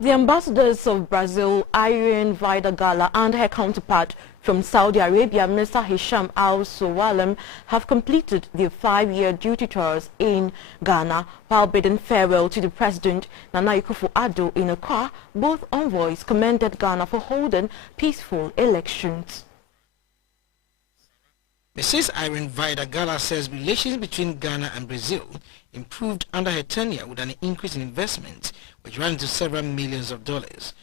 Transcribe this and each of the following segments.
The ambassadors of Brazil, Irene Vida Gala, and her counterpart from Saudi Arabia, Mr. Hesham Sowalem, have completed their 5-year duty tours in Ghana. While bidding farewell to the President, Akufo-Addo, in Accra, both envoys commended Ghana for holding peaceful elections. Mrs. Irene Vida Gala says relations between Ghana and Brazil improved under her tenure with an increase in investment, which ran into several millions of dollars.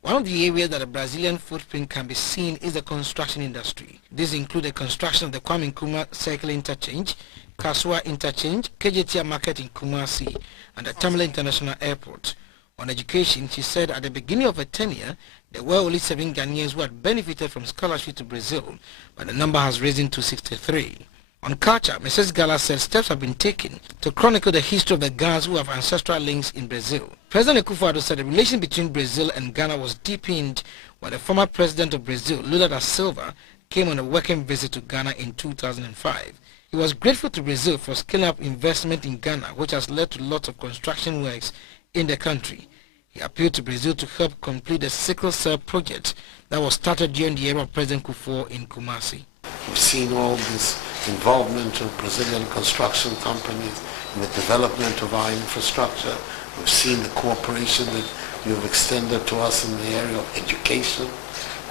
One of the areas that the Brazilian footprint can be seen is the construction industry. These include the construction of the Kwame Nkrumah Circle Interchange, Kasua Interchange, KJTR Market in Kumasi, and the Tamale International Airport. On education, she said at the beginning of her tenure, there were only 7 Ghanaians who had benefited from scholarship to Brazil, but the number has risen to 63. On culture, Mrs. Gala said steps have been taken to chronicle the history of the Ghans who have ancestral links in Brazil. President Akufo-Addo said the relation between Brazil and Ghana was deepened when the former president of Brazil, Lula da Silva, came on a working visit to Ghana in 2005. He was grateful to Brazil for scaling up investment in Ghana, which has led to lots of construction works in the country. He appealed to Brazil to help complete the sickle cell project that was started during the era of President Kufuor in Kumasi. We've seen all this involvement of Brazilian construction companies in the development of our infrastructure. We've seen the cooperation that you have extended to us in the area of education.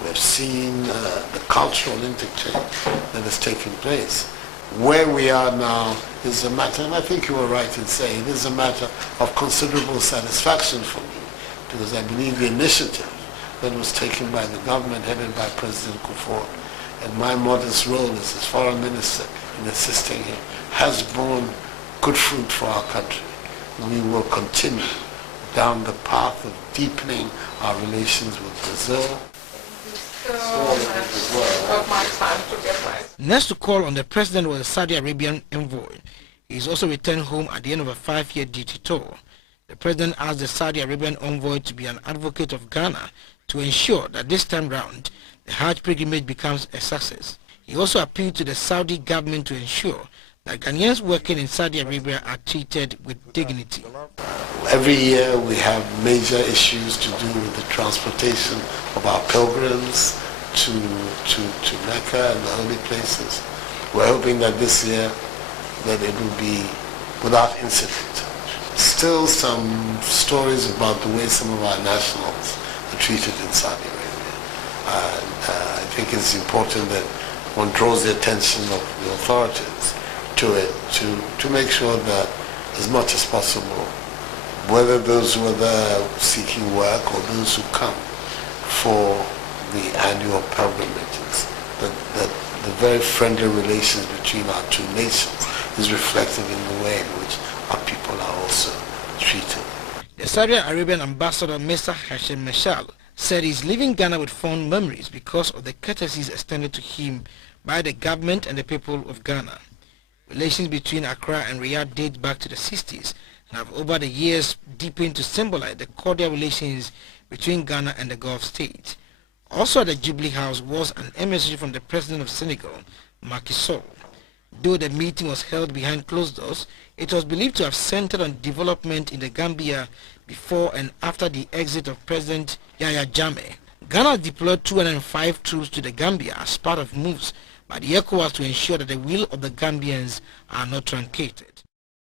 We've seen the cultural interchange that has taken place. Where we are now is a matter, and I think you were right in saying, it is a matter of considerable satisfaction for me, because I believe the initiative that was taken by the government headed by President Kufuor, and my modest role as his foreign minister in assisting him, has borne good fruit for our country. We will continue down the path of deepening our relations with Brazil. Next to call on the president was a Saudi Arabian envoy. He is also returned home at the end of a 5-year duty tour. The president asked the Saudi Arabian envoy to be an advocate of Ghana to ensure that this time round the Hajj pilgrimage becomes a success. He also appealed to the Saudi government to ensure that Ghanaians working in Saudi Arabia are treated with dignity. Every year we have major issues to do with the transportation of our pilgrims to Mecca and the holy places. We're hoping that this year that it will be without incident. Still some stories about the way some of our nationals are treated in Saudi Arabia. I think it's important that one draws the attention of the authorities to it, to make sure that as much as possible, whether those who are there seeking work or those who come for the annual pilgrimages, that the very friendly relations between our two nations is reflected in the way in which our people are also treated. The Saudi Arabian ambassador, Mr. Hesham, said he's leaving Ghana with fond memories because of the courtesies extended to him by the government and the people of Ghana. Relations between Accra and Riyadh date back to the 60s and have over the years deepened to symbolize the cordial relations between Ghana and the Gulf states. Also at the Jubilee House was an emissary from the President of Senegal, Macky Sall. Though the meeting was held behind closed doors, it was believed to have centered on development in the Gambia before and after the exit of President Yahya Jammeh. Ghana deployed 205 troops to the Gambia as part of moves by the ECOWAS to ensure that the will of the Gambians are not truncated.